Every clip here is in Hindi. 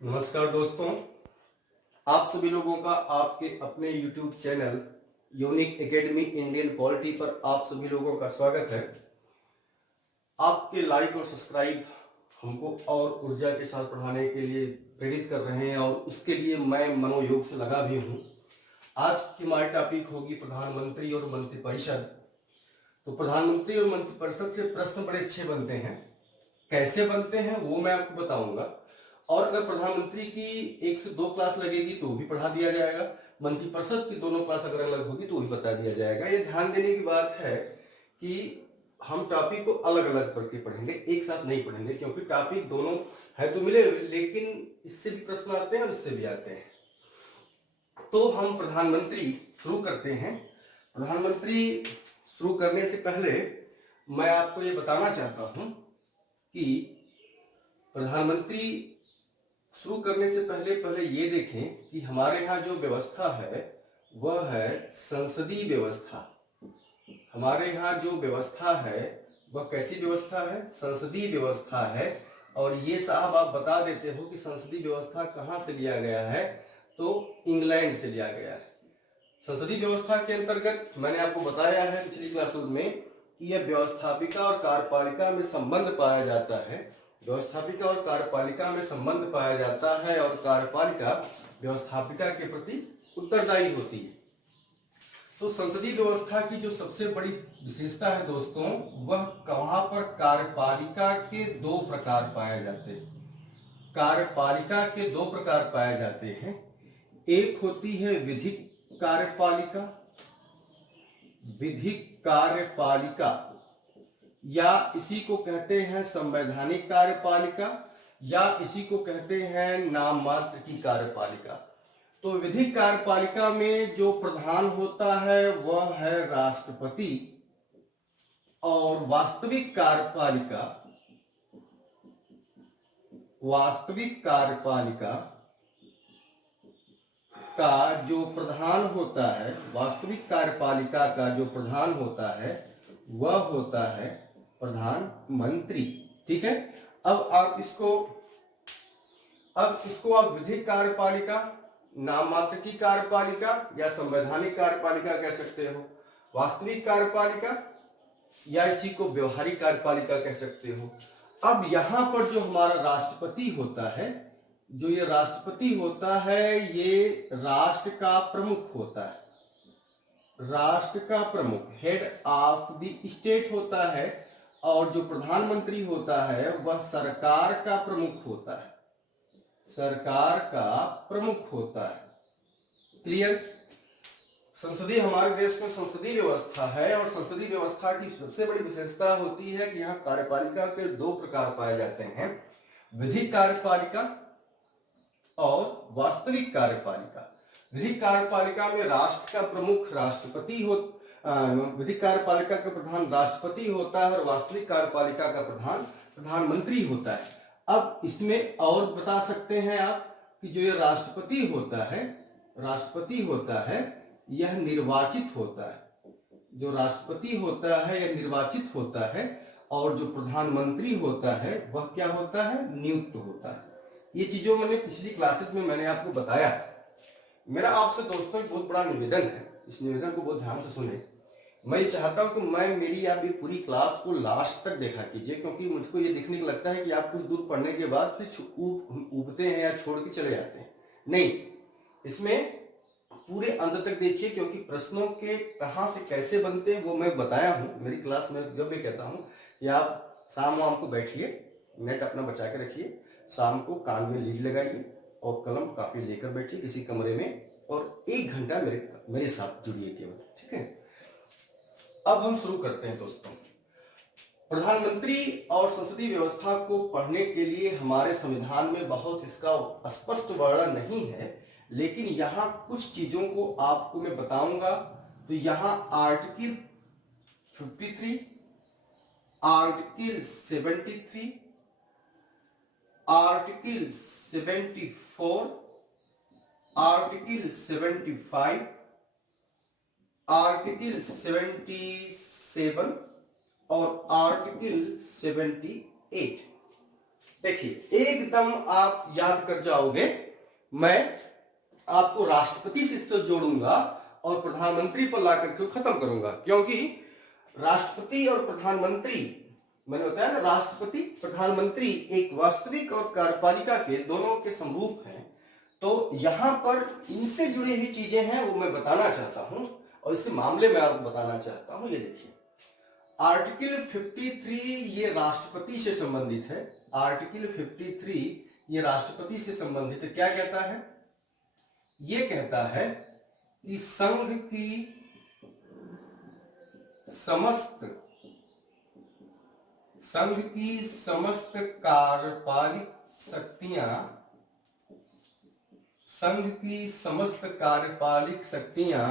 नमस्कार दोस्तों, आप सभी लोगों का आपके अपने YouTube channel unique academy Indian polity पर आप सभी लोगों का स्वागत है। आपके लाइक और सब्सक्राइब हमको और ऊर्जा के साथ पढ़ाने के लिए प्रेरित कर रहे हैं और उसके लिए मैं मनोयोग से लगा भी हूँ। आज की हमारी टॉपिक होगी प्रधानमंत्री और मंत्रिपरिषद। तो प्रधानमंत्री और मंत्रिपरिषद से प्रश्न बड़े अच्छे बनते हैं। कैसे बनते हैं वो मैं आपको बताऊंगा। और अगर प्रधानमंत्री की 1 से 2 क्लास लगेगी तो भी पढ़ा दिया जाएगा, मंत्रिपरिषद की दोनों क्लास अगर अलग होगी तो भी बता दिया जाएगा। ये ध्यान देने की बात है कि हम टॉपिक को अलग अलग करके पढ़ेंगे, एक साथ नहीं पढ़ेंगे, क्योंकि टॉपिक दोनों है तो मिले, लेकिन इससे भी प्रश्न आते हैं और इससे भी आते हैं। तो हम प्रधानमंत्री शुरू करते हैं। प्रधानमंत्री शुरू करने से पहले मैं आपको ये बताना चाहता हूं कि प्रधानमंत्री शुरू करने से पहले ये देखें कि हमारे यहाँ जो व्यवस्था है वह है संसदीय व्यवस्था। हमारे यहाँ जो व्यवस्था है वह कैसी व्यवस्था है? संसदीय व्यवस्था है। और ये साहब आप बता देते हो कि संसदीय व्यवस्था कहाँ से लिया गया है, तो इंग्लैंड से लिया गया है। संसदीय व्यवस्था के अंतर्गत मैंने आपको बताया है पिछली क्लासों में कि यह व्यवस्थापिका और कार्यपालिका में संबंध पाया जाता है। व्यवस्थापिका और कार्यपालिका में संबंध पाया जाता है और कार्यपालिका व्यवस्थापिका के प्रति उत्तरदायी होती है। तो संसदीय व्यवस्था की जो सबसे बड़ी विशेषता है दोस्तों, वह वहां पर कार्यपालिका के 2 प्रकार पाए जाते हैं। कार्यपालिका के 2 प्रकार पाए जाते हैं। एक होती है विधिक कार्यपालिका, विधिक कार्यपालिका, या इसी को कहते हैं संवैधानिक कार्यपालिका, या इसी को कहते हैं नाम मात्र की कार्यपालिका। तो विधिक कार्यपालिका में जो प्रधान होता है वह है राष्ट्रपति, और वास्तविक कार्यपालिका का जो प्रधान होता है, वास्तविक कार्यपालिका का जो प्रधान होता है वह होता है प्रधानमंत्री। ठीक है। अब इसको आप विधिक कार्यपालिका, नाम मात्र की कार्यपालिका या संवैधानिक कार्यपालिका कह सकते हो, वास्तविक कार्यपालिका, या इसी को व्यवहारिक कार्यपालिका कह सकते हो। अब यहां पर जो हमारा राष्ट्रपति होता है, जो ये राष्ट्रपति होता है, ये राष्ट्र का प्रमुख होता है। राष्ट्र का प्रमुख, हेड ऑफ द स्टेट होता है। और जो प्रधानमंत्री होता है वह सरकार का प्रमुख होता है, सरकार का प्रमुख होता है। क्लियर? संसदीय, हमारे देश में संसदीय व्यवस्था है और संसदीय व्यवस्था की सबसे बड़ी विशेषता होती है कि यहाँ कार्यपालिका के 2 प्रकार पाए जाते हैं, विधिक कार्यपालिका और वास्तविक कार्यपालिका। विधिक कार्यपालिका में राष्ट्र का प्रमुख राष्ट्रपति विधिक कार्यपालिका का प्रधान राष्ट्रपति होता है और वास्तविक कार्यपालिका का प्रधान प्रधानमंत्री होता है। अब इसमें और बता सकते हैं आप कि जो ये राष्ट्रपति होता है यह निर्वाचित होता है। जो राष्ट्रपति होता है यह निर्वाचित होता है, और जो प्रधानमंत्री होता है वह क्या होता है? नियुक्त होता है। ये चीजों मैंने पिछली क्लासेस में मैंने आपको बताया। मेरा आपसे दोस्तों एक बहुत बड़ा निवेदन है, इस निवेदन को बहुत ध्यान से सुने। मैं ये चाहता हूं कि मेरी आप ये पूरी क्लास को लास्ट तक देखा कीजिए, क्योंकि मुझको ये देखने को लगता है कि आप कुछ दूर पढ़ने के बाद फिर उबते हैं या छोड़ के चले जाते हैं। नहीं, इसमें पूरे अंत तक देखिए, क्योंकि प्रश्नों के कहां से कैसे बनते हैं वो मैं बताया हूं मेरी क्लास में। जब मैं कहता हूं कि आप शाम को बैठिए, नेट अपना बचा के रखिए, शाम को कान में लीड लगाइए और कलम कापी लेकर बैठिए किसी कमरे में, और 1 घंटा मेरे साथ जुड़िए केवल। ठीक है। अब हम शुरू करते हैं दोस्तों। प्रधानमंत्री और संसदीय व्यवस्था को पढ़ने के लिए हमारे संविधान में बहुत इसका स्पष्ट वर्णन नहीं है, लेकिन यहाँ कुछ चीजों को आपको मैं बताऊंगा। तो यहाँ article 53, article 73, article 74, article 75, article 77 और आर्टिकल 78 देखिए एकदम आप याद कर जाओगे। मैं आपको राष्ट्रपति से इससे जोड़ूंगा और प्रधानमंत्री पर लाकर के खत्म करूंगा, क्योंकि राष्ट्रपति और प्रधानमंत्री, मैंने बताया ना, राष्ट्रपति प्रधानमंत्री एक वास्तविक और कार्यपालिका के दोनों के समरूप हैं। तो यहां पर इनसे जुड़ी हुई चीजें हैं वो मैं बताना चाहता हूं और इस मामले में आपको बताना चाहता हूं। ये देखिए आर्टिकल 53 ये राष्ट्रपति से संबंधित है। आर्टिकल 53 ये राष्ट्रपति से संबंधित है। क्या कहता है? ये कहता है कि संघ की समस्त कार्यपालिक शक्तियां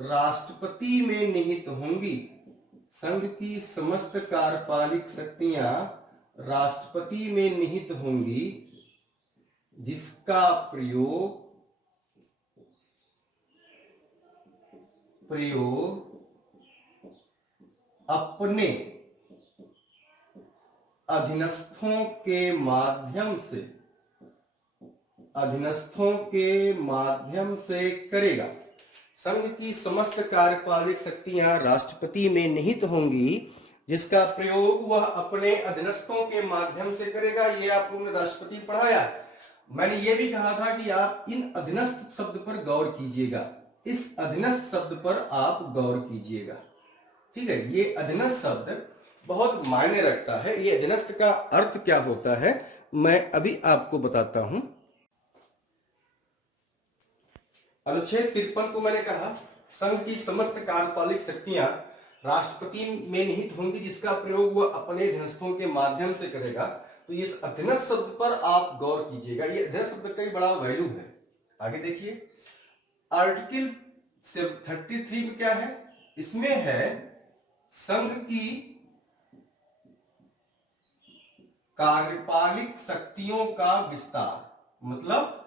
राष्ट्रपति में निहित होंगी। संघ की समस्त कार्यपालिक शक्तियां राष्ट्रपति में निहित होंगी, जिसका प्रयोग अपने अधीनस्थों के माध्यम से करेगा। संघ की समस्त कार्यपालिक शक्तियां राष्ट्रपति में निहित होंगी, जिसका प्रयोग वह अपने अधीनस्थों के माध्यम से करेगा। ये आपको मैंने राष्ट्रपति पढ़ाया। मैंने ये भी कहा था कि आप इन अधीनस्थ शब्द पर गौर कीजिएगा। इस अधीनस्थ शब्द पर आप गौर कीजिएगा, ठीक है। ये अधीनस्थ शब्द बहुत मायने रखता है। ये अधीनस्थ का अर्थ क्या होता है मैं अभी आपको बताता हूं। अनुच्छेद 53 को मैंने कहा संघ की समस्त कार्यपालिक शक्तियां राष्ट्रपति में निहित होंगी, जिसका प्रयोग वह अपने अधीनस्थों के माध्यम से करेगा। तो इस अधीनस्थ शब्द पर आप गौर कीजिएगा। ये अधीनस्थ शब्द का ही बड़ा वैल्यू है। आगे देखिए आर्टिकल 33 में क्या है? इसमें है संघ की कार्यपालिक शक्तियों का विस्तार। मतलब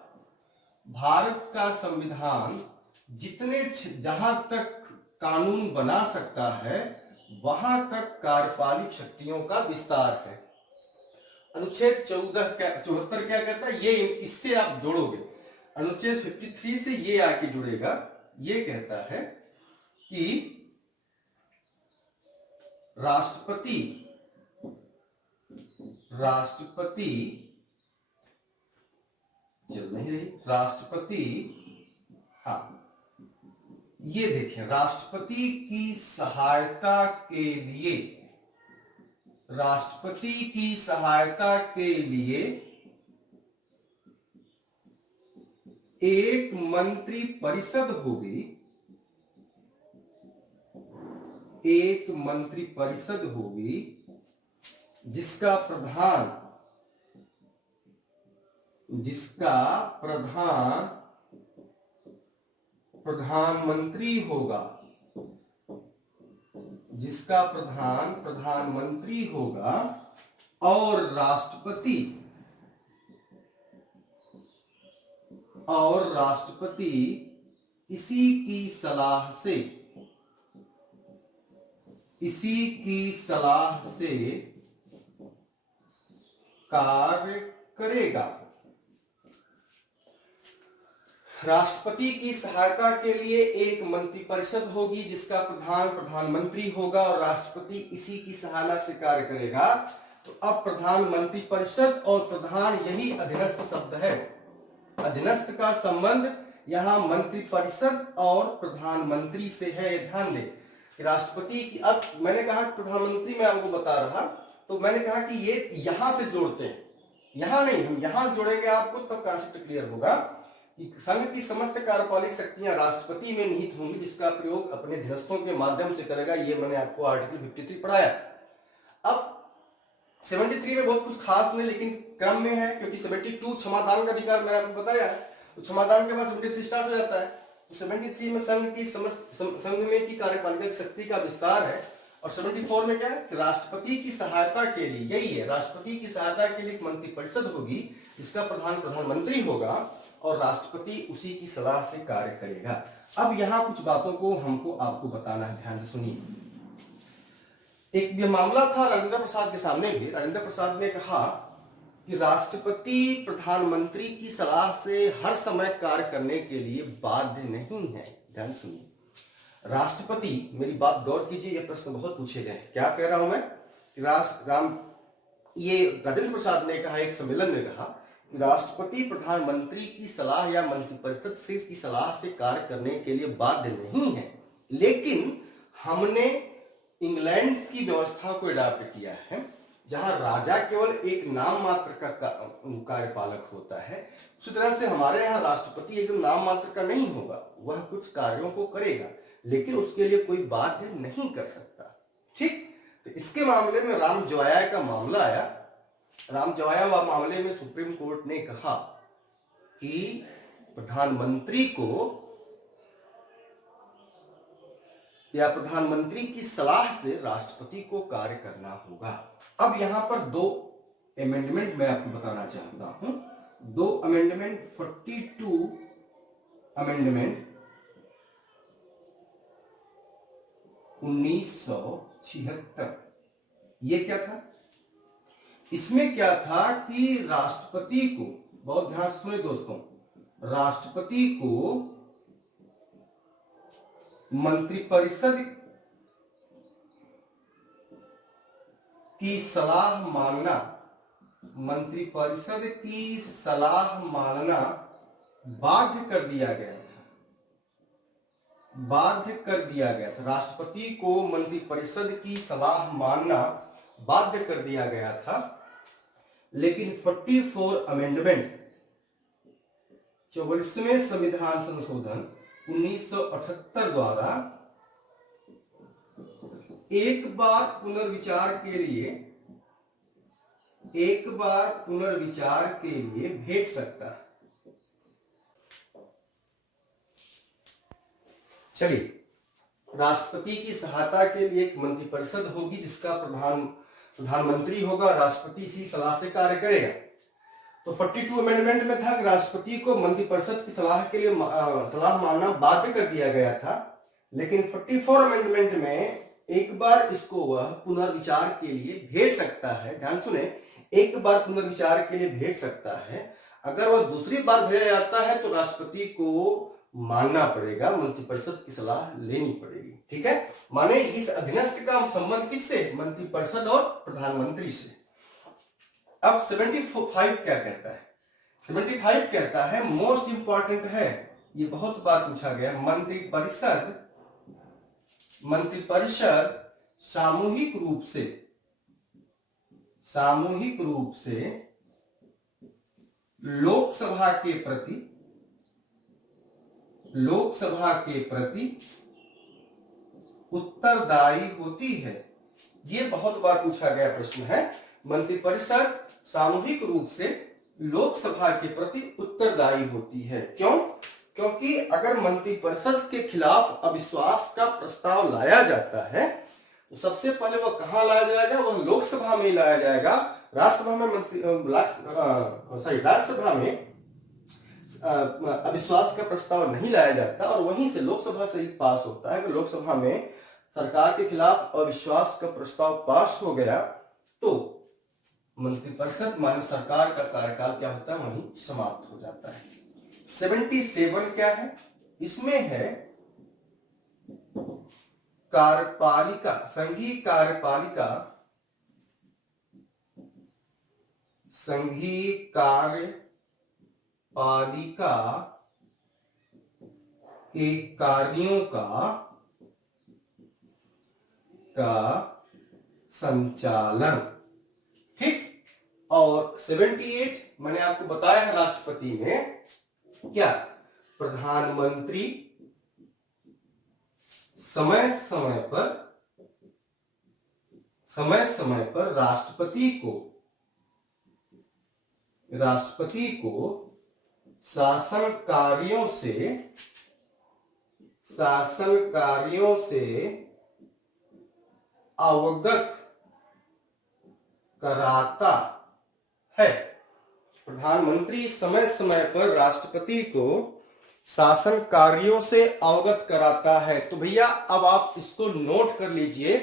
भारत का संविधान जहां तक कानून बना सकता है वहां तक कार्यपालिक शक्तियों का विस्तार है। अनुच्छेद 74 क्या कहता है? ये इससे आप जोड़ोगे, अनुच्छेद 53 से ये आके जुड़ेगा। ये कहता है कि राष्ट्रपति चल नहीं रही, राष्ट्रपति, हाँ ये देखिए राष्ट्रपति की सहायता के लिए एक मंत्री परिषद होगी, जिसका प्रधानमंत्री होगा और राष्ट्रपति इसी की सलाह से कार्य करेगा। राष्ट्रपति की सहायता के लिए एक मंत्रिपरिषद होगी, जिसका प्रधानमंत्री होगा और राष्ट्रपति इसी की सहायता से कार्य करेगा। तो अब प्रधानमंत्री परिषद और प्रधान यही अधीनस्थ शब्द है। अधीनस्थ का संबंध यहां मंत्रिपरिषद और प्रधानमंत्री से है। ये ध्यान दें राष्ट्रपति की, अब मैंने कहा प्रधानमंत्री मैं आपको बता रहा, तो मैंने कहा कि ये यहां से जोड़ते हैं, यहां नहीं, हम यहां जोड़ेंगे आपको तब कॉन्सेप्ट क्लियर होगा कि संघ की समस्त कार्यपालिक शक्तियां राष्ट्रपति में निहित होंगी, जिसका प्रयोग अपने अधीनस्थों के माध्यम से करेगा। ये मैंने आपको आर्टिकल 53 पढ़ाया। अब 73 में बहुत कुछ खास नहीं, लेकिन क्रम में है, क्योंकि 72 क्षमादान का अधिकार मैंने आपको बताया है, तो क्षमादान के बाद 73 स्टार्ट हो जाता है। तो 73 में संघ में की कार्यपालिका शक्ति का विस्तार है, और 74 में क्या है? राष्ट्रपति की सहायता के लिए, यही है, राष्ट्रपति की सहायता के लिए एक मंत्रिपरिषद होगी, जिसका प्रधानमंत्री होगा और राष्ट्रपति उसी की सलाह से कार्य करेगा। अब यहां कुछ बातों को आपको बताना है, ध्यान से सुनिए। एक मामला था राजेंद्र प्रसाद के सामने भी। राजेंद्र प्रसाद ने कहा कि राष्ट्रपति प्रधानमंत्री की सलाह से हर समय कार्य करने के लिए बाध्य नहीं है। ध्यान सुनिए, राष्ट्रपति, मेरी बात गौर कीजिए, यह प्रश्न बहुत पूछे गए। क्या कह रहा हूं मैं? ये राजेंद्र प्रसाद ने कहा, एक सम्मेलन में कहा कि राष्ट्रपति प्रधानमंत्री की सलाह या मंत्रिपरिषद से की सलाह से कार्य करने के लिए बाध्य नहीं है, लेकिन हमने इंग्लैंड की व्यवस्था को अडॉप्ट किया है, जहां राजा केवल एक नाम मात्र का कार्यपालक होता है। उसी तरह से हमारे यहाँ राष्ट्रपति एकदम नाम मात्र का नहीं होगा, वह कुछ कार्यों को करेगा, लेकिन उसके लिए कोई बाध्य नहीं कर सकता। ठीक, तो इसके मामले में रामजोया का मामला आया। रामजोया मामले में सुप्रीम कोर्ट ने कहा कि प्रधानमंत्री को या प्रधानमंत्री की सलाह से राष्ट्रपति को कार्य करना होगा। अब यहां पर दो अमेंडमेंट मैं आपको बताना चाहता हूं, दो अमेंडमेंट, 42 अमेंडमेंट 1976। ये क्या था? इसमें क्या था कि राष्ट्रपति को, बहुत ध्यान से सुने दोस्तों, राष्ट्रपति को मंत्रिपरिषद की सलाह मानना, मंत्रिपरिषद की सलाह मानना बाध्य कर दिया गया था, बाध्य कर दिया गया था। राष्ट्रपति को मंत्रिपरिषद की सलाह मानना बाध्य कर दिया गया था, लेकिन 44 अमेंडमेंट, 44वें संविधान संशोधन 1978 द्वारा एक बार पुनर्विचार के लिए भेज सकता है। चलिए, राष्ट्रपति की सहायता के लिए एक मंत्रिपरिषद होगी जिसका प्रधानमंत्री होगा, राष्ट्रपति इसी सलाह से कार्य करेगा। तो 42 अमेंडमेंट में था कि राष्ट्रपति को मंत्रिपरिषद की सलाह के लिए सलाह मानना बाध्य कर दिया गया था, लेकिन 44 अमेंडमेंट में एक बार इसको वह पुनर्विचार के लिए भेज सकता है। ध्यान सुने, एक बार पुनर्विचार के लिए भेज सकता है। अगर वह दूसरी बार भेजा जाता है तो राष्ट्रपति को मानना पड़ेगा, मंत्रिपरिषद की सलाह लेनी पड़ेगी। ठीक है, माने इस अधीनस्थ का संबंध किससे? मंत्रिपरिषद और प्रधानमंत्री से। अब 75 क्या कहता है? 75 कहता है, मोस्ट इंपॉर्टेंट है, ये बहुत बार पूछा गया, मंत्रिपरिषद सामूहिक रूप से लोकसभा के प्रति उत्तरदायी होती है। ये बहुत बार पूछा गया प्रश्न है। मंत्रिपरिषद सामूहिक रूप से लोकसभा के प्रति उत्तरदायी होती है। क्यों? क्योंकि अगर मंत्रिपरिषद के खिलाफ अविश्वास का प्रस्ताव लाया जाता है तो सबसे पहले वह कहां लाया जाएगा? वह लोकसभा में लाया जाएगा। राज्यसभा में अविश्वास का प्रस्ताव नहीं लाया जाता और वहीं से लोकसभा से ही पास होता है। तो लोकसभा में सरकार के खिलाफ अविश्वास का प्रस्ताव पास हो गया तो मंत्रिपरिषद माने सरकार का कार्यकाल क्या होता है? वहीं समाप्त हो जाता है। 77 क्या है? इसमें है कार्यपालिका, संघीय कार्यपालिका के कार्यों का संचालन। ठीक, और 78 मैंने आपको बताया है, राष्ट्रपति में क्या? प्रधानमंत्री समय समय पर राष्ट्रपति को शासन कार्यों से अवगत कराता है। प्रधानमंत्री समय समय पर राष्ट्रपति को शासन कार्यों से अवगत कराता है। तो भैया अब आप इसको नोट कर लीजिए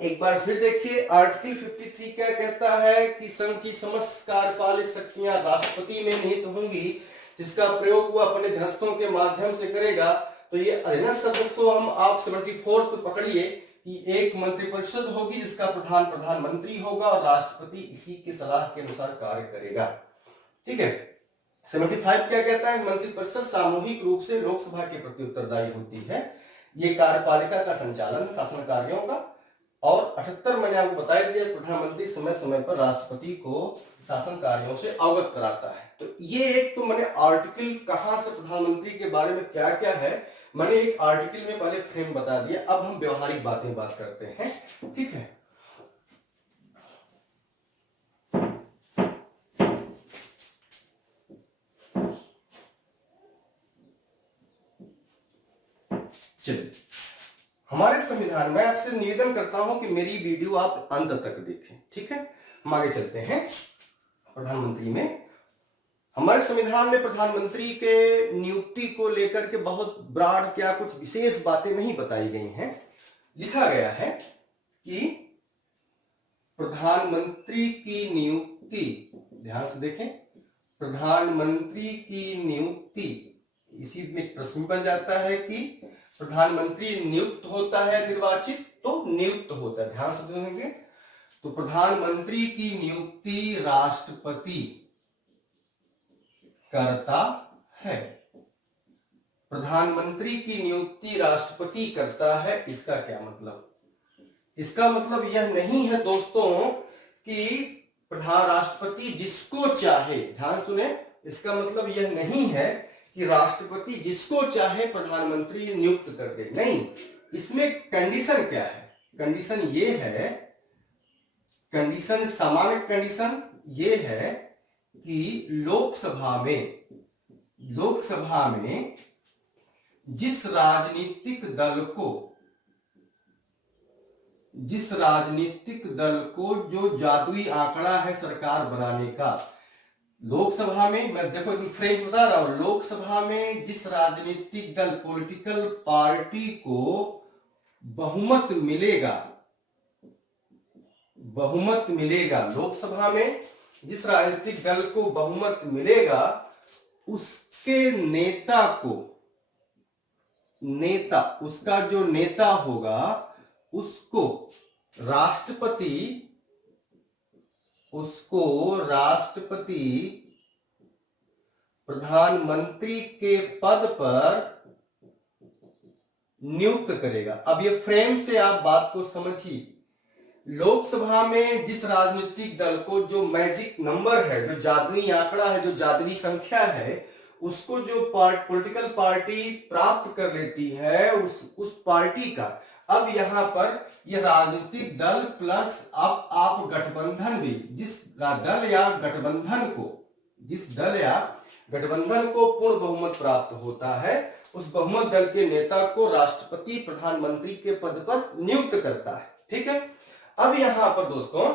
एक बार फिर देखिए आर्टिकल 53 क्या कहता है कि संघ की समस्त कार्यपालक शक्तियां राष्ट्रपति में निहित होंगी, जिसका प्रयोग वो अपने अधीनस्थों के माध्यम से करेगा। तो ये अधीनस्थ शब्द को हम आप 74 पे पकड़िए कि एक मंत्रिपरिषद होगी जिसका प्रधान प्रधानमंत्री होगा और राष्ट्रपति इसी के सलाह के अनुसार कार्य करेगा। ठीक है। 75 क्या कहता है? मंत्रिपरिषद सामूहिक रूप से लोकसभा के प्रति उत्तरदायी होती है। ये कार्यपालिका का संचालन शासन कार्यों का। और 78 मैंने आपको बता दिया, प्रधानमंत्री समय समय पर राष्ट्रपति को शासन कार्यों से अवगत कराता है। तो ये एक तो मैंने आर्टिकल कहां से प्रधानमंत्री के बारे में क्या क्या है, मैंने एक आर्टिकल में पहले फ्रेम बता दिया। अब हम व्यवहारिक बातें बात करते हैं। ठीक है। चलिए, हमारे संविधान में आपसे निवेदन करता हूं कि मेरी वीडियो आप अंत तक देखें। ठीक है। हम आगे चलते हैं। प्रधानमंत्री में हमारे संविधान में प्रधानमंत्री के नियुक्ति को लेकर के बहुत ब्रॉड क्या कुछ विशेष बातें नहीं बताई गई हैं। लिखा गया है कि प्रधानमंत्री की नियुक्ति, ध्यान से देखें, प्रधानमंत्री की नियुक्ति, इसी में प्रश्न बन जाता है कि प्रधानमंत्री नियुक्त होता है निर्वाचित तो नियुक्त होता है, ध्यान से देखेंगे। तो प्रधानमंत्री की नियुक्ति राष्ट्रपति करता है। प्रधानमंत्री की नियुक्ति राष्ट्रपति करता है। इसका क्या मतलब? इसका मतलब यह नहीं है दोस्तों कि प्रधान राष्ट्रपति जिसको चाहे, ध्यान सुने, इसका मतलब यह नहीं है कि राष्ट्रपति जिसको चाहे प्रधानमंत्री नियुक्त कर दे। नहीं, इसमें कंडीशन क्या है? कंडीशन ये है, कंडीशन, सामान्य कंडीशन ये है कि लोकसभा में जिस राजनीतिक दल को जो जादुई आंकड़ा है सरकार बनाने का, लोकसभा में, मैं देखो फ्रेज बता रहा हूं, लोकसभा में जिस राजनीतिक दल, पॉलिटिकल पार्टी को बहुमत मिलेगा, लोकसभा में जिस राजनीतिक दल को बहुमत मिलेगा, उसके उसका जो नेता होगा, उसको राष्ट्रपति प्रधानमंत्री के पद पर नियुक्त करेगा। अब ये फ्रेम से आप बात को समझिए। लोकसभा में जिस राजनीतिक दल को जो मैजिक नंबर है, जो जादुई आंकड़ा है, जो जादुई संख्या है, उसको जो पॉलिटिकल पार्टी प्राप्त कर लेती है, उस पार्टी का, अब यहां पर यह राजनीतिक दल प्लस अब आप गठबंधन भी, जिस दल या गठबंधन को पूर्ण बहुमत प्राप्त होता है, उस बहुमत दल के नेता को राष्ट्रपति प्रधानमंत्री के पद पर नियुक्त करता है। ठीक है। अब यहां पर दोस्तों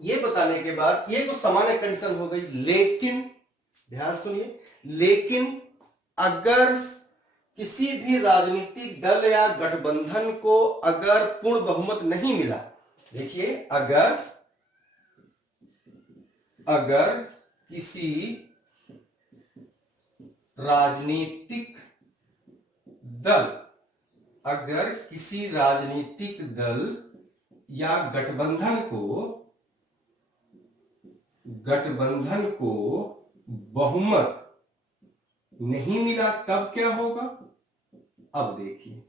ये बताने के बाद, ये तो सामान्य कंडीशन हो गई, लेकिन ध्यान सुनिए, लेकिन अगर किसी भी राजनीतिक दल या गठबंधन को अगर पूर्ण बहुमत नहीं मिला, देखिए, अगर किसी राजनीतिक दल या गठबंधन को बहुमत नहीं मिला, तब क्या होगा? अब देखिए,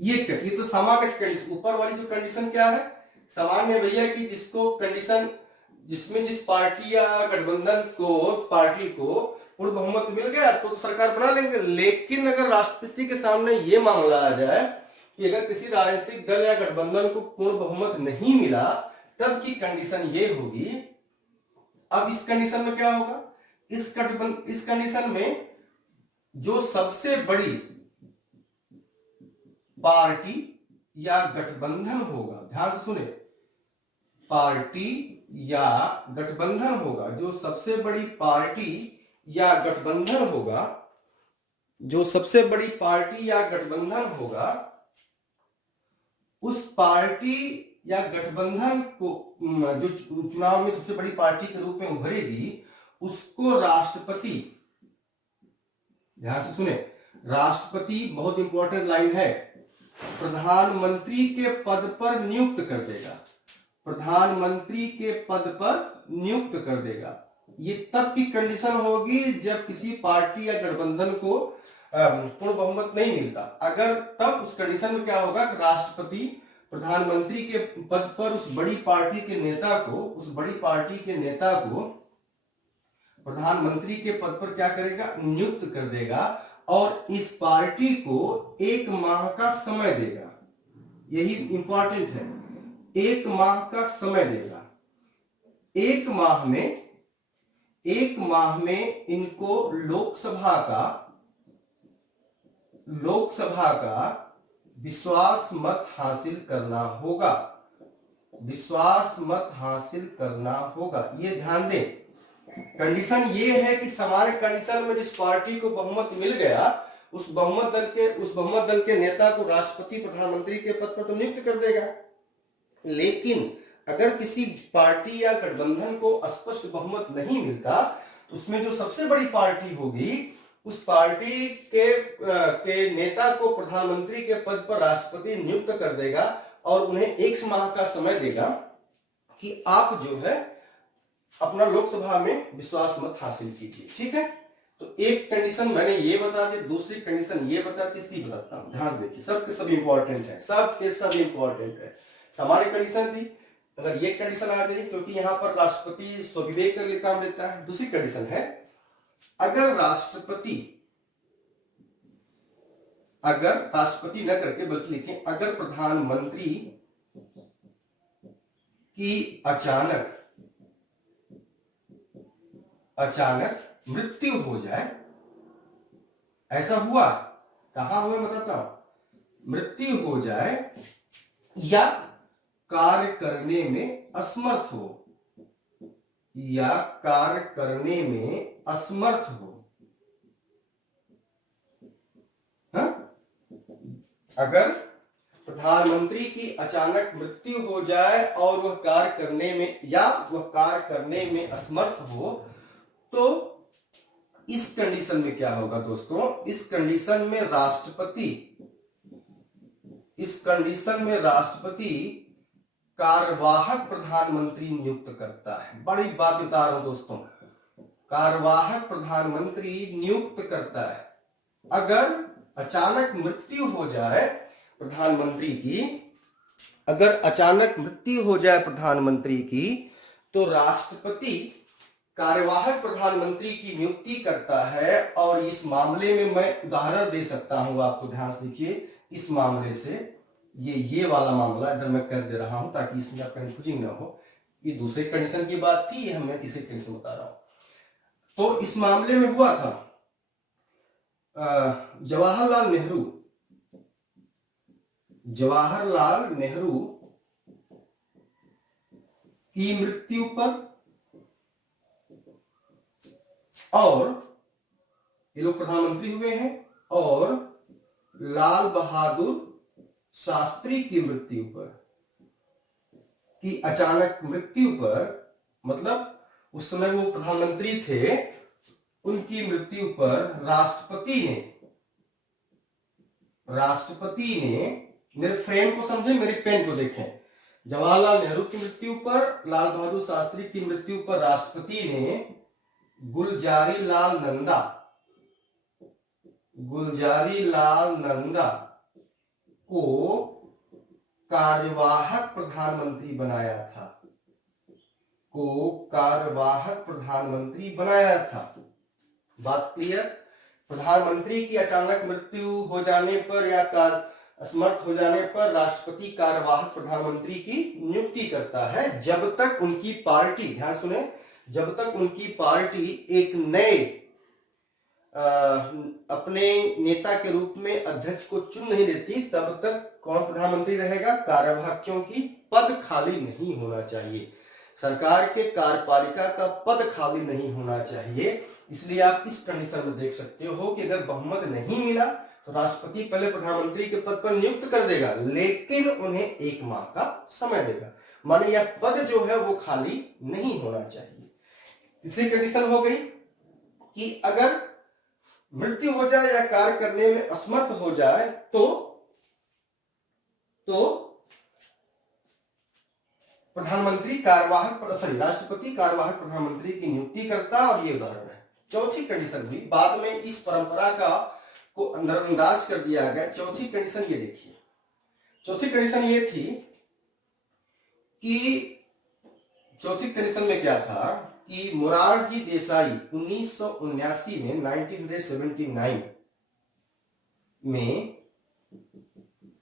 ये तो सामान्य कंडीशन, ऊपर वाली जो कंडीशन क्या है, सामान्य भैया कि जिसको कंडीशन, जिसमें जिस पार्टी या गठबंधन को, पार्टी को पूर्ण बहुमत मिल गया तो सरकार बना लेंगे। लेकिन अगर राष्ट्रपति के सामने ये मामला आ जाए कि अगर किसी राजनीतिक दल या गठबंधन को पूर्ण बहुमत नहीं मिला, तब की कंडीशन ये होगी। अब इस कंडीशन में क्या होगा? इस कंडीशन में जो सबसे बड़ी पार्टी या गठबंधन होगा, ध्यान से सुने, पार्टी या गठबंधन होगा, जो सबसे बड़ी पार्टी या गठबंधन होगा, जो सबसे बड़ी पार्टी या गठबंधन होगा, उस पार्टी या गठबंधन को जो चुनाव में सबसे बड़ी पार्टी के रूप में उभरेगी उसको राष्ट्रपति, ध्यान से सुने, राष्ट्रपति बहुत इंपॉर्टेंट लाइन है, प्रधानमंत्री के पद पर नियुक्त कर देगा, प्रधानमंत्री के पद पर नियुक्त कर देगा। ये तब की कंडीशन होगी जब किसी पार्टी या गठबंधन को पूर्ण बहुमत नहीं मिलता। अगर तब उस कंडीशन में क्या होगा, राष्ट्रपति प्रधानमंत्री के पद पर उस बड़ी पार्टी के नेता को, उस बड़ी पार्टी के नेता को प्रधानमंत्री के पद पर क्या करेगा, नियुक्त कर देगा और इस पार्टी को 1 माह का समय देगा। यही इंपॉर्टेंट है, 1 माह का समय देगा। 1 माह में इनको लोकसभा का विश्वास मत हासिल करना होगा, विश्वास मत हासिल करना होगा। ये ध्यान दें, कंडीशन ये है कि सामान्य कंडीशन में जिस पार्टी को बहुमत मिल गया उस बहुमत दल के नेता को राष्ट्रपति प्रधानमंत्री के पद पर तो नियुक्त कर देगा। लेकिन अगर किसी पार्टी या गठबंधन को स्पष्ट बहुमत नहीं मिलता तो उसमें जो सबसे बड़ी पार्टी होगी उस पार्टी के नेता को प्रधानमंत्री के पद पर राष्ट्रपति नियुक्त कर देगा और उन्हें 1 माह का समय देगा कि आप जो है अपना लोकसभा में विश्वास मत हासिल कीजिए। ठीक है, तो एक कंडीशन मैंने ये बता दी, दूसरी कंडीशन ये बता, तीसरी बताता हूं। ध्यान से देखिए, सबके सब इंपॉर्टेंट है, सबके सब इंपॉर्टेंट है। सामान्य कंडीशन थी, अगर ये कंडीशन आ गई क्योंकि यहां पर राष्ट्रपति स्वविवेक करके काम लेता है। दूसरी कंडीशन है, अगर राष्ट्रपति न करके बल्कि लिखें, अगर प्रधानमंत्री की अचानक मृत्यु हो जाए, ऐसा हुआ, कहां हुआ बताता हूं, मृत्यु हो जाए या कार्य करने में असमर्थ हो, या कार्य करने में असमर्थ हो। हा? अगर प्रधानमंत्री की अचानक मृत्यु हो जाए और वह कार्य करने में असमर्थ हो तो इस कंडीशन में क्या होगा दोस्तों, इस कंडीशन में राष्ट्रपति कार्यवाहक प्रधानमंत्री नियुक्त करता है। बड़ी बात बता रहा हूं दोस्तों, कार्यवाहक प्रधानमंत्री नियुक्त करता है। अगर अचानक मृत्यु हो जाए प्रधानमंत्री की, अगर अचानक मृत्यु हो जाए प्रधानमंत्री की तो राष्ट्रपति कार्यवाहक प्रधानमंत्री की नियुक्ति करता है। और इस मामले में मैं उदाहरण दे सकता हूं आपको, ध्यान से देखिए, इस मामले से ये वाला मामला इधर मैं कर दे रहा हूं ताकि इसमें कंफ्यूजिंग ना हो। ये दूसरे कंडीशन की बात थी, ये मैं तीसरे कंडीशन बता रहा हूं। तो इस मामले में हुआ था, जवाहरलाल नेहरू की मृत्यु पर, और ये लोग प्रधानमंत्री हुए हैं, और लाल बहादुर शास्त्री की मृत्यु पर, की अचानक मृत्यु पर, मतलब उस समय वो प्रधानमंत्री थे, उनकी मृत्यु पर राष्ट्रपति ने, मेरे फ्रेम को समझे, मेरे पेन को देखें, जवाहरलाल नेहरू की मृत्यु पर, लाल बहादुर शास्त्री की मृत्यु पर राष्ट्रपति ने गुलजारी लाल नंदा को कार्यवाहक प्रधानमंत्री बनाया था। बात क्लियर? प्रधानमंत्री की अचानक मृत्यु हो जाने पर या असमर्थ हो जाने पर राष्ट्रपति कार्यवाहक प्रधानमंत्री की नियुक्ति करता है, जब तक उनकी पार्टी, ध्यान सुने, जब तक उनकी पार्टी एक नए अपने नेता के रूप में अध्यक्ष को चुन नहीं लेती, तब तक कौन प्रधानमंत्री रहेगा? कार्यवाहक, क्योंकि पद खाली नहीं होना चाहिए। सरकार के कार्यपालिका का पद खाली नहीं होना चाहिए। इसलिए आप इस कंडीशन में देख सकते हो कि अगर बहुमत नहीं मिला तो राष्ट्रपति पहले प्रधानमंत्री के पद पर नियुक्त कर देगा, लेकिन उन्हें 1 माह का समय देगा। माने यह पद जो है वो खाली नहीं होना चाहिए। तीसरी कंडीशन हो गई कि अगर मृत्यु हो जाए या कार्य करने में असमर्थ हो जाए तो प्रधानमंत्री राष्ट्रपति कार्यवाहक प्रधानमंत्री की नियुक्ति करता, और ये उदाहरण है। चौथी कंडीशन हुई, बाद में इस परंपरा को नजरअंदाज कर दिया गया। चौथी कंडीशन ये देखिए, चौथी कंडीशन ये थी कि चौथी कंडीशन में क्या था कि मोरारजी देसाई 1979 में 1979 में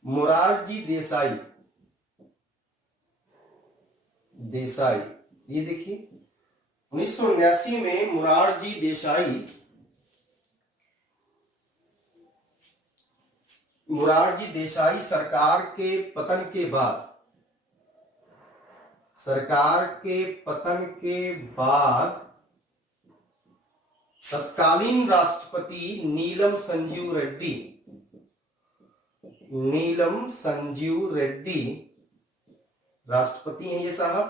मोरारजी देसाई ये देखिए 1979 में मोरारजी देसाई सरकार के पतन के बाद तत्कालीन राष्ट्रपति नीलम संजीव रेड्डी राष्ट्रपति हैं ये साहब।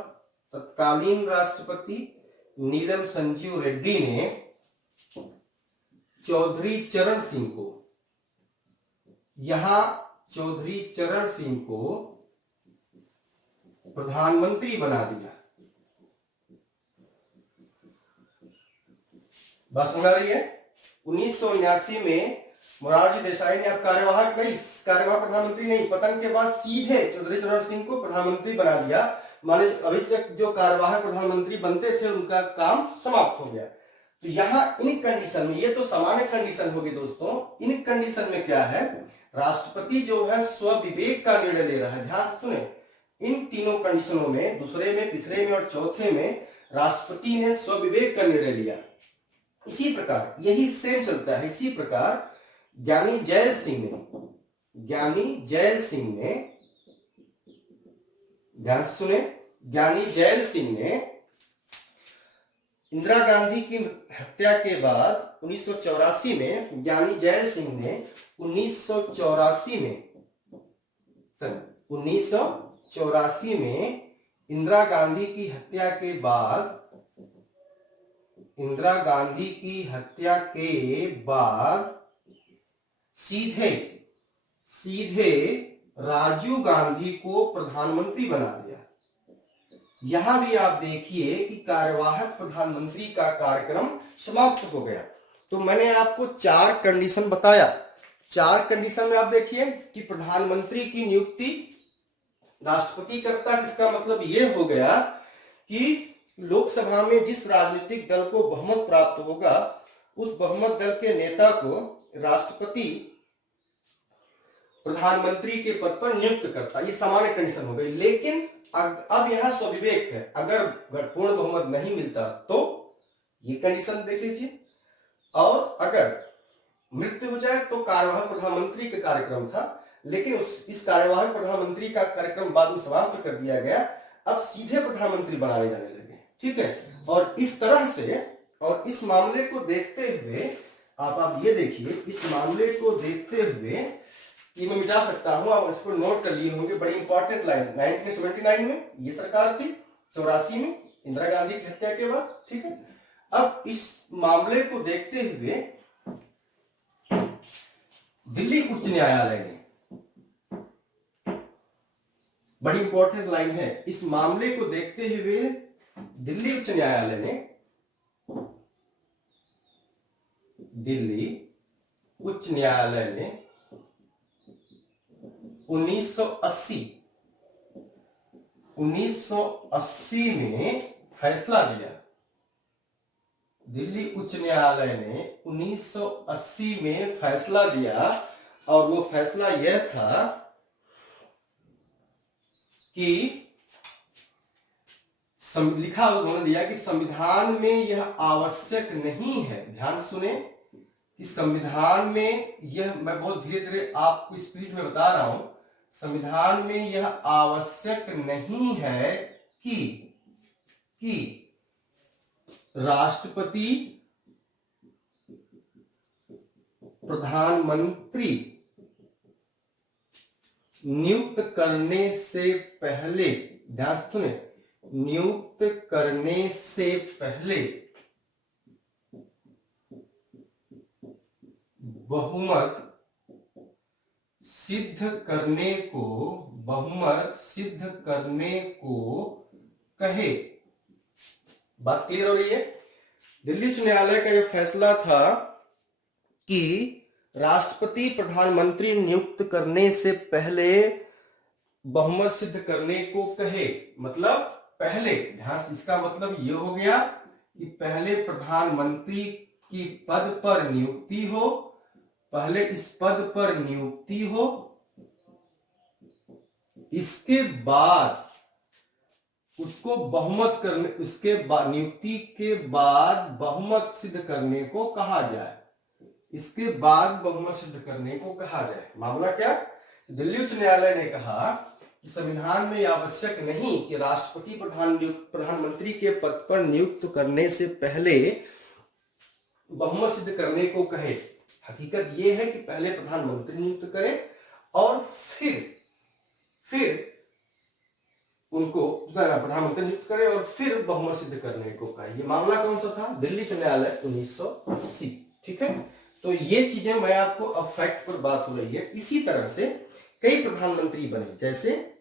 तत्कालीन राष्ट्रपति नीलम संजीव रेड्डी ने चौधरी चरण सिंह को प्रधानमंत्री बना दिया। बात समझ आ रही है? 1979 में मोरारजी देसाई ने अब कार्यवाहक प्रधानमंत्री नहीं, पतन के बाद सीधे चौधरी चरण सिंह को प्रधानमंत्री बना दिया। माने अभी तक जो कार्यवाहक प्रधानमंत्री बनते थे उनका काम समाप्त हो गया। तो यहाँ इन कंडीशन में, ये तो सामान्य कंडीशन होगी दोस्तों, इन कंडीशन में क्या है, राष्ट्रपति जो है स्वविवेक का निर्णय ले रहा है। ध्यान से सुने, इन तीनों कंडीशनों में, दूसरे में, तीसरे में और चौथे में राष्ट्रपति ने स्वविवेक का निर्णय लिया। इसी प्रकार यही सेम चलता है। इसी प्रकार ज्ञानी जैल सिंह ने ध्यान से सुने, ज्ञानी जैल सिंह ने इंदिरा गांधी की हत्या के बाद 1984 में, ज्ञानी जैल सिंह ने 1984 में इंदिरा गांधी की हत्या के बाद सीधे राजीव गांधी को प्रधानमंत्री बना दिया। यहां भी आप देखिए कि कार्यवाहक प्रधानमंत्री का कार्यक्रम समाप्त हो गया। तो मैंने आपको 4 कंडीशन बताया। 4 कंडीशन में आप देखिए कि प्रधानमंत्री की नियुक्ति राष्ट्रपति करता है, जिसका मतलब यह हो गया कि लोकसभा में जिस राजनीतिक दल को बहुमत प्राप्त होगा उस बहुमत दल के नेता को राष्ट्रपति प्रधानमंत्री के पद पर नियुक्त करता। ये सामान्य कंडीशन हो गई। लेकिन अब यहां स्वविवेक है, अगर पूर्ण बहुमत नहीं मिलता तो ये कंडीशन देख लीजिए, और अगर मृत्यु हो जाए तो कार्यवाहक प्रधानमंत्री का कार्यक्रम था, लेकिन इस कार्यवाहक प्रधानमंत्री का कार्यक्रम बाद में समाप्त कर दिया गया। अब सीधे प्रधानमंत्री बनाए जाने लगे। ठीक है, और इस तरह से, और इस मामले को देखते हुए आप ये देखिए, इस मामले को देखते हुए ये मैं मिटा सकता हूं, आप इसको नोट कर लिए होंगे, बड़ी इंपॉर्टेंट लाइन। 1979 में ये सरकार थी, 84 में इंदिरा गांधी की हत्या के बाद। ठीक है, अब इस मामले को देखते हुए दिल्ली उच्च न्यायालय ने, बड़ी इंपॉर्टेंट लाइन है, इस मामले को देखते हुए दिल्ली उच्च न्यायालय ने 1980 में फैसला दिया। दिल्ली उच्च न्यायालय ने 1980 में फैसला दिया, और वो फैसला यह था कि लिखा उन्होंने दिया कि संविधान में यह आवश्यक नहीं है। ध्यान सुने कि संविधान में यह, मैं बहुत धीरे धीरे आपको स्पीड में बता रहा हूं, संविधान में यह आवश्यक नहीं है कि कि राष्ट्रपति प्रधानमंत्री नियुक्त करने से पहले, ध्यान से सुने, नियुक्त करने से पहले बहुमत सिद्ध करने को, बहुमत सिद्ध करने को कहे। बात क्लियर हो रही है? दिल्ली उच्च न्यायालय का यह फैसला था कि राष्ट्रपति प्रधानमंत्री नियुक्त करने से पहले बहुमत सिद्ध करने को कहे। मतलब पहले, ध्यान से, इसका मतलब यह हो गया कि पहले प्रधानमंत्री की पद पर नियुक्ति हो, पहले इस पद पर नियुक्ति हो, इसके बाद उसको बहुमत करने, उसके बाद नियुक्ति के बाद बहुमत सिद्ध करने को कहा जाए, इसके बाद बहुमत सिद्ध करने को कहा जाए। मामला क्या? दिल्ली उच्च न्यायालय ने कहा कि संविधान में यह आवश्यक नहीं कि राष्ट्रपति प्रधानमंत्री के पद पर नियुक्त करने से पहले बहुमत सिद्ध करने को कहे। हकीकत यह है कि पहले प्रधानमंत्री नियुक्त करे और फिर उनको प्रधानमंत्री नियुक्त करे और फिर बहुमत सिद्ध करने को कहे। ये मामला कौन सा था? दिल्ली उच्च न्यायालय 1980। ठीक है, तो ये चीजें मैं आपको, अब फैक्ट पर बात हो रही है। इसी तरह से कई प्रधानमंत्री बने, जैसे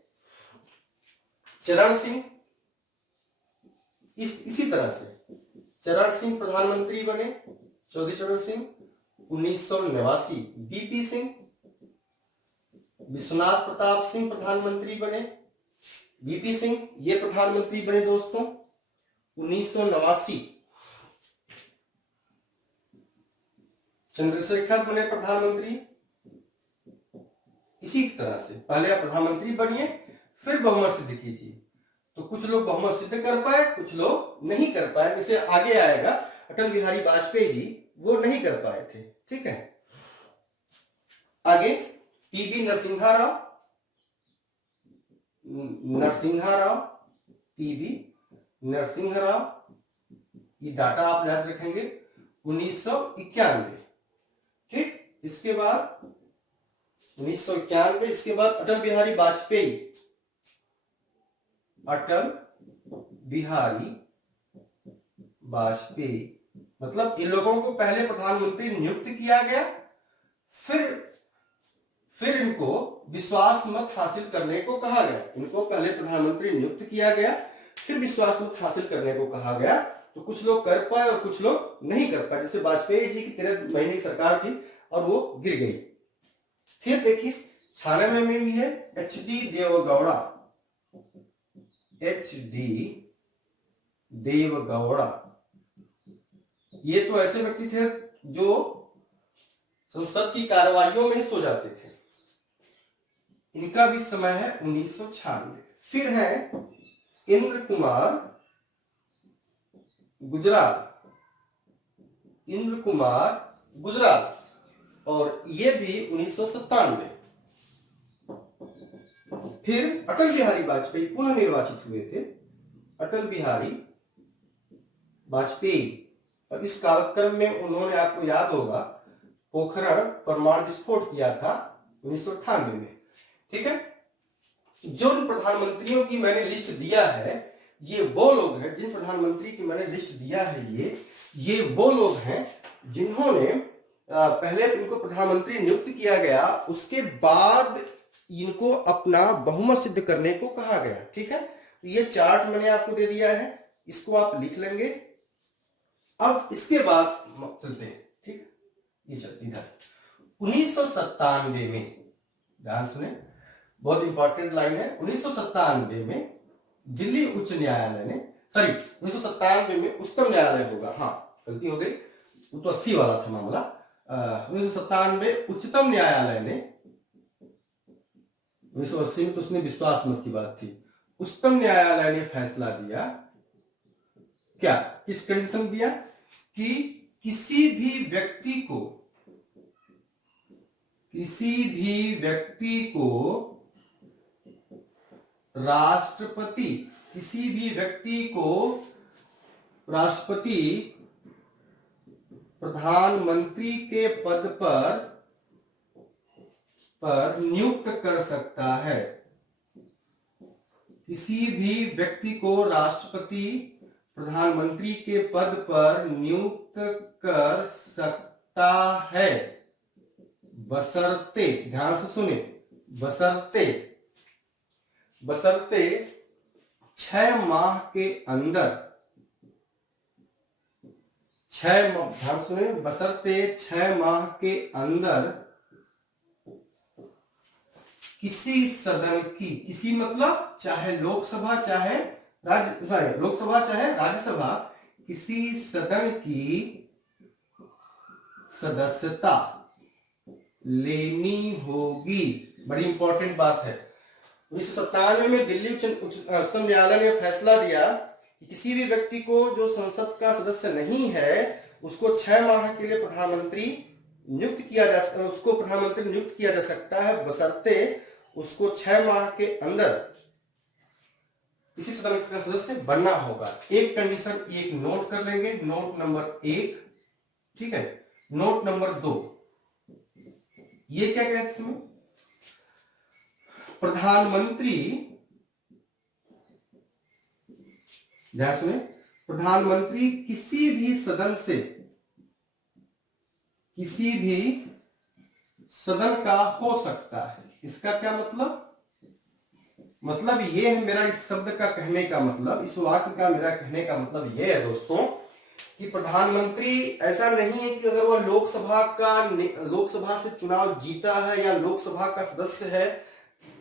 चरण सिंह, इसी तरह से चरण सिंह प्रधानमंत्री बने, चौधरी चरण सिंह 1989। बीपी सिंह, विश्वनाथ प्रताप सिंह प्रधानमंत्री बने, बीपी सिंह ये प्रधानमंत्री बने दोस्तों 1989। चंद्रशेखर बने प्रधानमंत्री। इसी तरह से पहले आप प्रधानमंत्री बनिए, फिर बहुमत सिद्ध कीजिए। तो कुछ लोग बहुमत सिद्ध कर पाए, कुछ लोग नहीं कर पाए। जैसे आगे आएगा, अटल बिहारी वाजपेयी जी वो नहीं कर पाए थे। ठीक है, आगे पीवी नरसिम्हा राव, पीवी नरसिम्हा राव, ये डाटा आप याद रखेंगे 1991। ठीक, इसके बाद 1991, इसके बाद अटल बिहारी वाजपेयी, अटल बिहारी वाजपेयी। मतलब इन लोगों को पहले प्रधानमंत्री नियुक्त किया गया, फिर इनको विश्वास मत हासिल करने को कहा गया। इनको पहले प्रधानमंत्री नियुक्त किया गया, फिर विश्वास मत हासिल करने को कहा गया। तो कुछ लोग कर पाए और कुछ लोग नहीं कर पाए। जैसे वाजपेयी जी की 13 महीने की सरकार थी और वो गिर गई। फिर देखिए 96 में भी है एच.डी. देवगौड़ा, एच.डी. देवगौड़ा। ये तो ऐसे व्यक्ति थे जो संसद की कार्रवाइयों में ही सो जाते थे। इनका भी समय है 1996। फिर है इंद्र कुमार गुजराल, इंद्र कुमार गुजराल, और ये भी 1997। फिर अटल बिहारी वाजपेयी पुनः निर्वाचित हुए थे, अटल बिहारी वाजपेयी। और इस कालक्रम में उन्होंने, आपको याद होगा, पोखरण परमाणु विस्फोट किया था 1998 में। ठीक है, जो प्रधानमंत्रियों की मैंने लिस्ट दिया है, ये वो लोग हैं, जिन प्रधानमंत्री की मैंने लिस्ट दिया है, ये वो लोग हैं जिन्होंने पहले इनको प्रधानमंत्री नियुक्त किया गया, उसके बाद इनको अपना बहुमत सिद्ध करने को कहा गया। ठीक है, तो ये चार्ट मैंने आपको दे दिया है, इसको आप लिख लेंगे। अब इसके बाद चलते हैं। ठीक है, ये चलते इधर 1997 में, ध्यान सुने, बहुत इंपॉर्टेंट लाइन है। 1997 में दिल्ली उच्च न्यायालय ने, 1997 में उच्चतम न्यायालय होगा, हाँ गलती हो गई, वो तो 80 वाला था मामला। 1997 में उच्चतम न्यायालय ने, 1980 में तो उसने विश्वास मत की बात थी, उच्चतम न्यायालय ने फैसला दिया, क्या, किस कंडीशन दिया कि किसी भी व्यक्ति को राष्ट्रपति किसी भी व्यक्ति को राष्ट्रपति प्रधानमंत्री के पद पर नियुक्त कर सकता है। किसी भी व्यक्ति को राष्ट्रपति प्रधानमंत्री के पद पर नियुक्त कर सकता है, बशर्ते, ध्यान से सुने, बशर्ते 6 माह के अंदर, ध्यान सुने, बशर्ते 6 माह के अंदर किसी सदन की, किसी मतलब चाहे लोकसभा चाहे राज्यसभा, किसी सदन की सदस्यता लेनी होगी। बड़ी इंपॉर्टेंट बात है। 1997 में दिल्ली उच्चतम न्यायालय ने फैसला दिया कि किसी भी व्यक्ति को जो संसद का सदस्य नहीं है उसको 6 माह के लिए प्रधानमंत्री नियुक्त किया जा सकता है, बशर्ते उसको 6 माह के अंदर किसी सदन का सदस्य बनना होगा। एक कंडीशन एक नोट कर लेंगे, नोट नंबर 1, ठीक है। नोट नंबर 2, ये क्या कहते हैं इसमें, प्रधानमंत्री, ध्यान सुने, प्रधानमंत्री किसी भी सदन का हो सकता है। इसका क्या मतलब ये है मेरा इस शब्द का कहने का मतलब, इस वाक्य का मेरा कहने का मतलब ये है दोस्तों कि प्रधानमंत्री ऐसा नहीं है कि अगर वह लोकसभा से चुनाव जीता है या लोकसभा का सदस्य है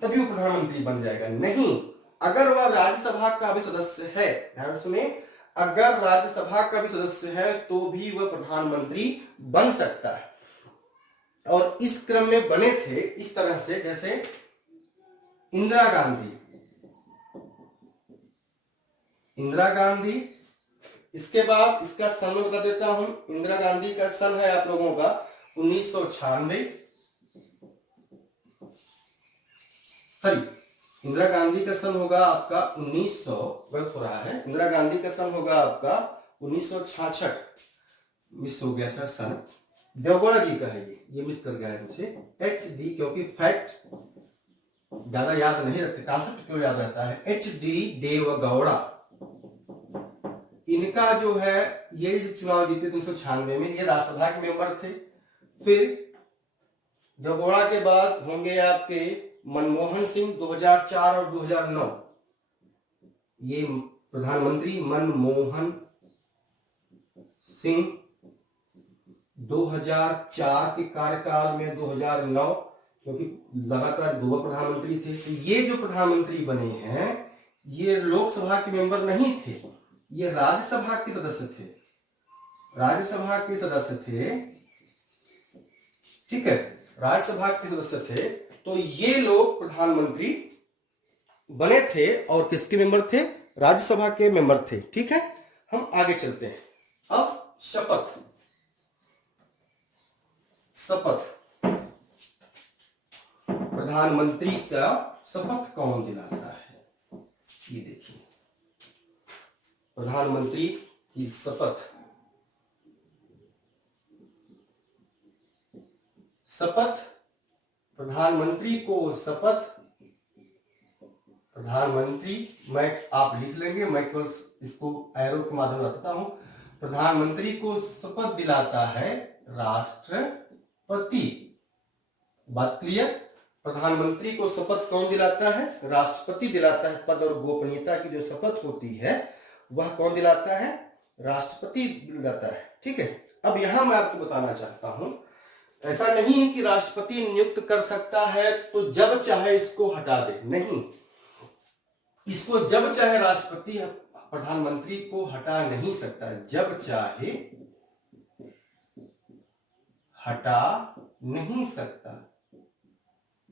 तभी वो प्रधानमंत्री बन जाएगा। नहीं, अगर वह राज्यसभा का भी सदस्य है, ध्यान सुने, अगर राज्यसभा का भी सदस्य है तो भी वह प्रधानमंत्री बन सकता है। और इस क्रम में बने थे इस तरह से, जैसे इंदिरा गांधी, इसके बाद इसका सन में बता देता हूं। इंदिरा गांधी का सन है आप लोगों का 1996, इंदिरा गांधी का सन होगा आपका 1900, गलत हो रहा है, इंदिरा गांधी का सन होगा आपका 1966, मिस हो गया सर सन, देवगौड़ा जी का है ये मिस कर गया है मुझे, HD, क्योंकि फैक्ट ज्यादा याद नहीं रखते, कॉन्सेप्ट क्यों याद रहता है, HD देवगौड़ा, इनका जो है ये चुनाव जीते 1996 में, ये राज्यसभा के मेंबर थे। फिर देवगौड़ा के बाद होंगे आपके मनमोहन सिंह 2004 और 2009, ये प्रधानमंत्री मनमोहन सिंह 2004 के कार्यकाल में 2009, क्योंकि लगातार 2 प्रधानमंत्री थे। तो ये जो प्रधानमंत्री बने हैं ये लोकसभा के मेंबर नहीं थे, ये राज्यसभा के सदस्य थे, ठीक है, राज्यसभा के सदस्य थे। तो ये लोग प्रधानमंत्री बने थे और किसके मेंबर थे, राज्यसभा के मेंबर थे, ठीक है। हम आगे चलते हैं। अब शपथ, प्रधानमंत्री का शपथ कौन दिलाता है, ये देखिए, प्रधानमंत्री की शपथ प्रधानमंत्री को प्रधानमंत्री, मैं आप लिख लेंगे, मैं केवल इसको एरो के माध्यम रखता हूं। प्रधानमंत्री को शपथ दिलाता है राष्ट्रपति, बात क्लियर। प्रधानमंत्री को शपथ कौन दिलाता है, राष्ट्रपति दिलाता है। पद और गोपनीयता की जो शपथ होती है वह कौन दिलाता है, राष्ट्रपति दिलाता है, ठीक है। अब यहां मैं आपको बताना चाहता हूं, ऐसा नहीं है कि राष्ट्रपति नियुक्त कर सकता है तो जब चाहे इसको हटा दे, नहीं, इसको जब चाहे राष्ट्रपति प्रधानमंत्री को हटा नहीं सकता, जब चाहे हटा नहीं सकता,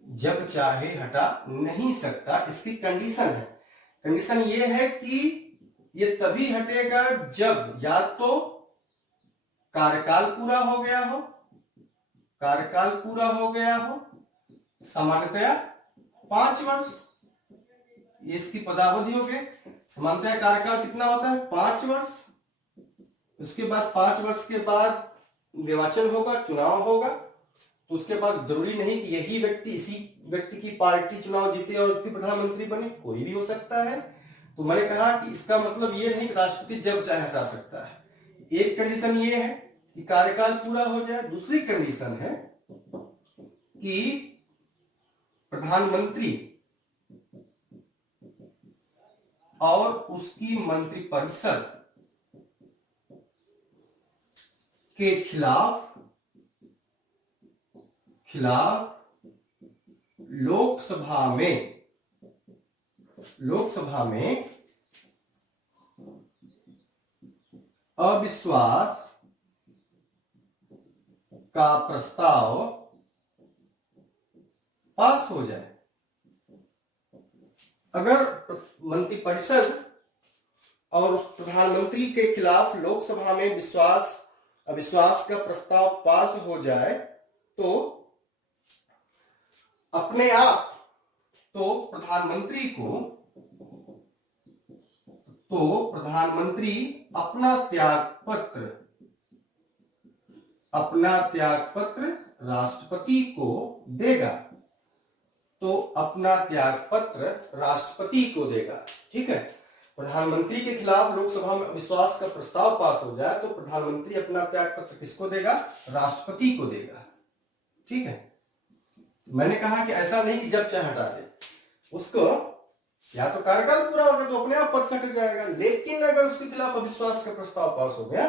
जब चाहे हटा नहीं सकता। इसकी कंडीशन है, कंडीशन ये है कि ये तभी हटेगा जब या तो कार्यकाल पूरा हो गया हो, सामान्यतया 5 वर्ष, ये इसकी पदावधि हो गई, सामान्यतः कार्यकाल कितना होता है? 5 वर्ष। उसके बाद 5 वर्ष के बाद निर्वाचन होगा, चुनाव होगा। तो उसके बाद जरूरी नहीं कि यही व्यक्ति, इसी व्यक्ति की पार्टी चुनाव जीते और व्यक्ति प्रधानमंत्री बने, कोई भी हो सकता है। तो मैंने कहा कि इसका मतलब ये नहीं कि राष्ट्रपति जब चाहे हटा सकता है। एक कंडीशन ये है कि कार्यकाल पूरा हो जाए, दूसरी कंडीशन है कि प्रधानमंत्री और उसकी मंत्रिपरिषद के खिलाफ लोकसभा में अविश्वास का प्रस्ताव पास हो जाए। अगर मंत्रिपरिषद और उस प्रधानमंत्री के खिलाफ लोकसभा में अविश्वास का प्रस्ताव पास हो जाए तो अपने आप प्रधानमंत्री अपना त्याग पत्र राष्ट्रपति को देगा। ठीक है। प्रधानमंत्री के खिलाफ लोकसभा में अविश्वास का प्रस्ताव पास हो जाए तो प्रधानमंत्री अपना त्याग पत्र किसको देगा? राष्ट्रपति को देगा। ठीक है। मैंने कहा कि ऐसा नहीं कि जब चाहे हटा दे, उसको या तो कार्यकाल पूरा होगा तो अपने आप पद से हट जाएगा, लेकिन अगर उसके खिलाफ अविश्वास का प्रस्ताव पास हो गया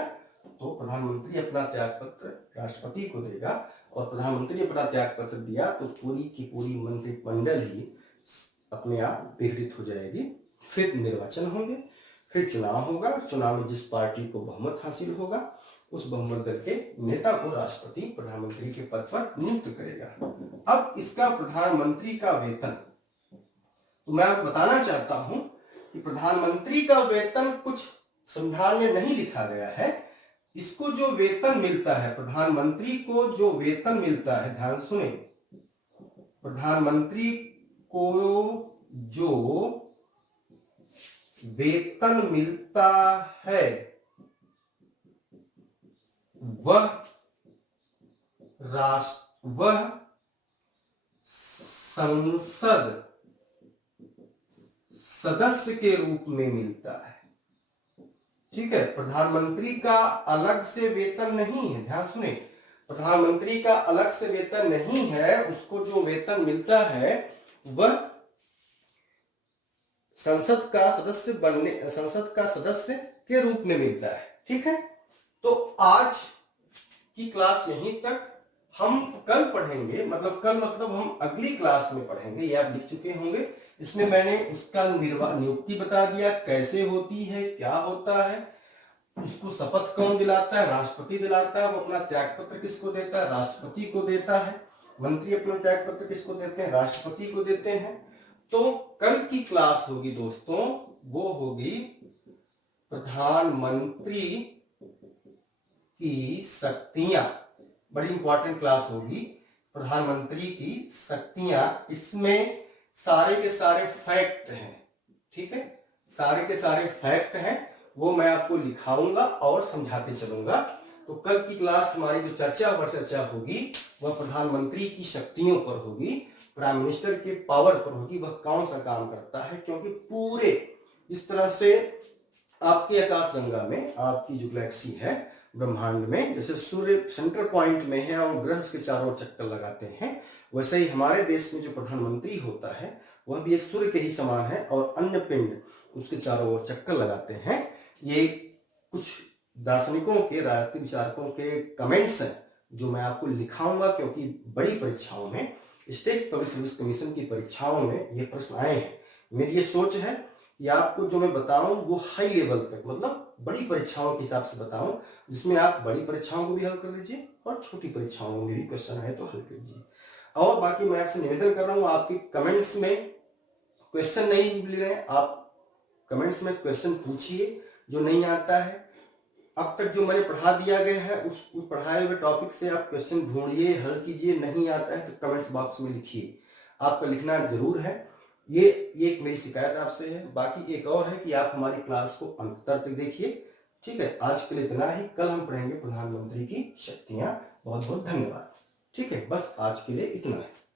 तो प्रधानमंत्री अपना त्याग पत्र राष्ट्रपति को देगा। और प्रधानमंत्री अपना त्याग पत्र दिया तो पूरी की पूरी मंत्रिमंडल ही अपने आप विघटित हो जाएगी। फिर निर्वाचन होंगे, फिर चुनाव होगा। चुनाव में जिस पार्टी को बहुमत हासिल होगा उस बहुमत दल के नेता को राष्ट्रपति प्रधानमंत्री के पद पर नियुक्त करेगा। अब इसका प्रधानमंत्री का वेतन, तो मैं आपको बताना चाहता हूं कि प्रधानमंत्री का वेतन कुछ संविधान में नहीं लिखा गया है। इसको जो वेतन मिलता है, प्रधानमंत्री को जो वेतन मिलता है, ध्यान सुने, प्रधानमंत्री को जो वेतन मिलता है वह संसद सदस्य के रूप में मिलता है। ठीक है। प्रधानमंत्री का अलग से वेतन नहीं है, ध्यान सुने, प्रधानमंत्री का अलग से वेतन नहीं है। उसको जो वेतन मिलता है वह संसद का सदस्य के रूप में मिलता है। ठीक है। तो आज की क्लास यहीं तक। हम कल पढ़ेंगे, मतलब हम अगली क्लास में पढ़ेंगे, ये आप लिख चुके होंगे। इसमें मैंने उसका नियुक्ति बता दिया, कैसे होती है, क्या होता है, इसको शपथ कौन दिलाता है? राष्ट्रपति दिलाता है। वो अपना त्याग पत्र किसको देता है? राष्ट्रपति को देता है। मंत्री अपना त्याग पत्र किसको देते हैं? राष्ट्रपति को देते हैं। तो कल की क्लास होगी दोस्तों, वो होगी प्रधानमंत्री की शक्तियां। बड़ी इंपॉर्टेंट क्लास होगी, प्रधानमंत्री की शक्तियां। इसमें सारे के सारे फैक्ट हैं। ठीक है। सारे के सारे फैक्ट हैं, वो मैं आपको लिखाऊंगा और समझाते चलूंगा। तो कल की क्लास हमारी जो चर्चा होगी वह प्रधानमंत्री की शक्तियों पर होगी, प्राइम मिनिस्टर के पावर पर होगी, वह कौन सा काम करता है। क्योंकि पूरे इस तरह से आपके आकाशगंगा में, आपकी जो गैलेक्सी है ब्रह्मांड में, जैसे सूर्य सेंटर पॉइंट में है और ग्रह उसके चारों ओर चक्कर लगाते हैं, वैसे ही हमारे देश में जो प्रधानमंत्री होता है वह भी एक सूर्य के ही समान है और अन्य पिंड उसके चारों ओर चक्कर लगाते हैं। ये कुछ दार्शनिकों के, राजनीतिक विचारकों के कमेंट्स हैं जो मैं आपको लिखाऊंगा, क्योंकि बड़ी परीक्षाओं में, स्टेट पब्लिक सर्विस कमीशन की परीक्षाओं में ये प्रश्न आए हैं। मेरी ये सोच है कि आपको जो मैं बताऊं वो हाई लेवल तक, मतलब बड़ी परीक्षाओं के हिसाब से बताऊं, जिसमें आप बड़ी परीक्षाओं को भी हल कर लीजिए और छोटी परीक्षाओं में भी क्वेश्चन आए तो हल कर लीजिए। और बाकी मैं आपसे निवेदन कर रहा हूं, आपके कमेंट्स में क्वेश्चन नहीं मिल रहे, आप कमेंट्स में क्वेश्चन पूछिए जो नहीं आता है। अब तक जो मैंने पढ़ा दिया गया है उस पढ़ाए हुए टॉपिक से आप क्वेश्चन ढूंढिए, हल कीजिए। नहीं आता है तो कमेंट्स बॉक्स में लिखिए, आपका लिखना जरूर है। ये एक मेरी शिकायत आपसे है। बाकी एक और है कि आप हमारी क्लास को अंत तक देखिए। ठीक है, आज के लिए इतना ही। कल हम पढ़ेंगे प्रधानमंत्री की शक्तियां। बहुत बहुत धन्यवाद। ठीक है, बस आज के लिए इतना है।